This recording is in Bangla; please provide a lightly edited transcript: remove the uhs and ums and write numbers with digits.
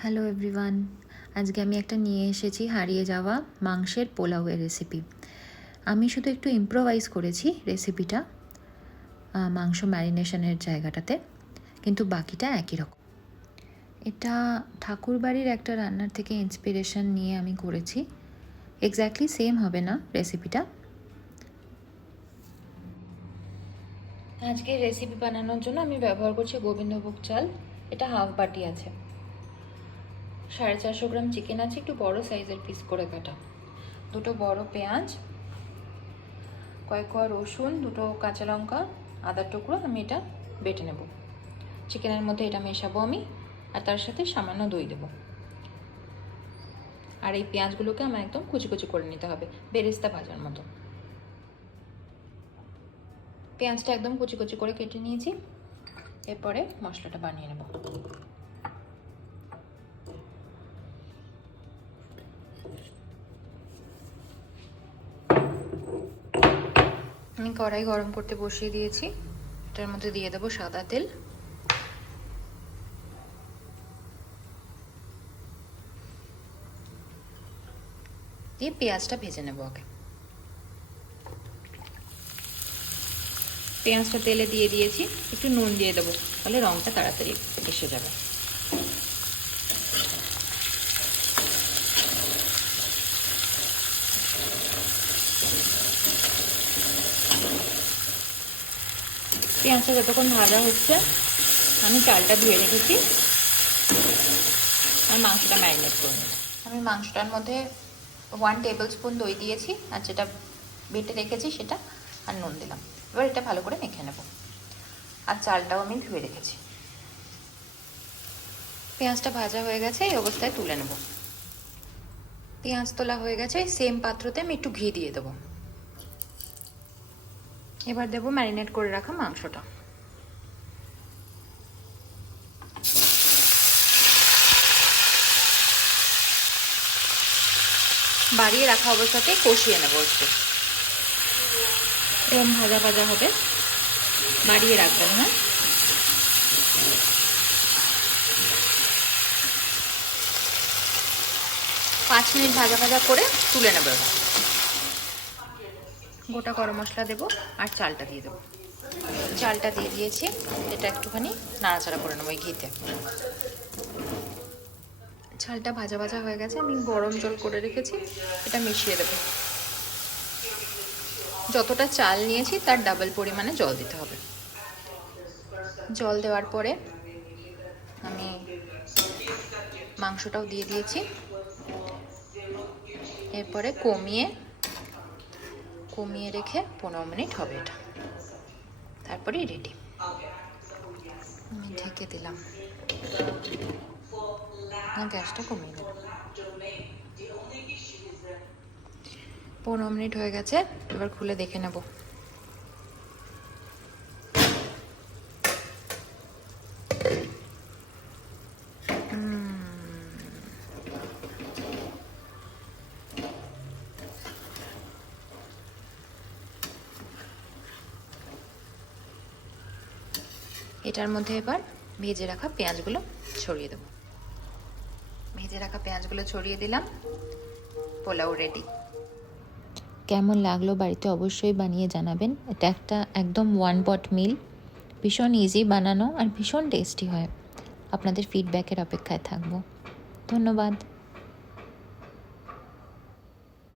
হ্যালো এভরিওয়ান, আজকে আমি একটা নিয়ে এসেছি হারিয়ে যাওয়া মাংসের পোলাওয়ের রেসিপি। আমি শুধু একটু ইম্প্রোভাইজ করেছি রেসিপিটা মাংস ম্যারিনেশনের জায়গাটাতে, কিন্তু বাকিটা একই রকম। এটা ঠাকুরবাড়ির একটা রান্নার থেকে ইন্সপিরেশন নিয়ে আমি করেছি। এক্স্যাক্টলি সেম হবে না রেসিপিটা। আজকে রেসিপি বানানোর জন্য আমি ব্যবহার করছি গোবিন্দভোগ চাল। এটা হাফ বাটি আছে। 450 গ্রাম চিকেন আছে, একটু বড় সাইজের পিস করে কাটা। দুটো বড় পেঁয়াজ, কয়েক কোয়া রসুন, দুটো কাঁচা লঙ্কা, আদার টুকরো আমি এটা বেটে নেব। চিকেনের মধ্যে এটা মেশাবো আমি, আর তার সাথে সামান্য দই দেবো। আর এই পেঁয়াজগুলোকে আমার একদম কুচি কুচি করে নিতে হবে, বেরেস্তা ভাজার মতো। পেঁয়াজটা একদম কুচি কুচি করে কেটে নিয়েছি। এরপরে মশলাটা বানিয়ে নেব। আমি কড়াই গরম করতে বসিয়ে দিয়েছি। এটার মধ্যে দিয়ে দেবো সাদা তেল। দিয়ে পেঁয়াজটা ভেজে নেব আগে। পেঁয়াজটা তেলে দিয়ে দিয়েছি, একটু নুন দিয়ে দেবো, তাহলে রঙটা তাড়াতাড়ি এসে যাবে। পেঁয়াজটা যতক্ষণ ভাজা হচ্ছে আমি চালটা ধুয়ে রেখেছি আর মাংসটা ম্যারিনেট করে নেব। আমি মাংসটার মধ্যে 1 টেবিল স্পুন দই দিয়েছি, আর যেটা বেটে রেখেছি সেটা, আর নুন দিলাম। এবার এটা ভালো করে মেখে নেব। আর চালটাও আমি ধুয়ে রেখেছি। পেঁয়াজটা ভাজা হয়ে গেছে, এই অবস্থায় তুলে নেব। পেঁয়াজ তোলা হয়ে গেছে, সেম পাত্রতে আমি একটু ঘি দিয়ে দেবো। এবার দেবো ম্যারিনেট করে রাখা মাংসটা। বাড়িয়ে রাখা অবস্থাতে কষিয়ে নেবো একটু। এরকম ভাজা ভাজা হবে, বাড়িয়ে রাখবেন। হ্যাঁ, 5 মিনিট ভাজা ভাজা করে তুলে নেবো। গোটা গরম মশলা দেবো আর চালটা দিয়ে দেবো। চালটা দিয়ে দিয়েছি, এটা একটুখানি নাড়াচাড়া করে নেবো এই ঘিতে। চালটা ভাজা ভাজা হয়ে গেছে, আমি গরম জল করে রেখেছি, এটা মিশিয়ে দেবো। যতটা চাল নিয়েছি তার ডাবল পরিমাণে জল দিতে হবে। জল দেওয়ার পরে আমি মাংসটাও দিয়ে দিয়েছি। এরপরে কমিয়ে রেখে 15 মিনিট হবে এটা, তারপরেই রেডি। আমি ঢেকে দিলাম, গ্যাসটা কমিয়ে দেব। 15 মিনিট হয়ে গেছে, এবার খুলে দেখে নেব। এটার মধ্যে এবার ভেজে রাখা পেঁয়াজগুলো ছড়িয়ে দেবো। ভেজে রাখা পেঁয়াজগুলো ছড়িয়ে দিলাম, পোলাও রেডি। কেমন লাগলো বাড়িতে অবশ্যই বানিয়ে জানাবেন। এটা একটা একদম 1 পট মিল, ভীষণ ইজি বানানো আর ভীষণ টেস্টি হয়। আপনাদের ফিডব্যাকের অপেক্ষায় থাকবো। ধন্যবাদ।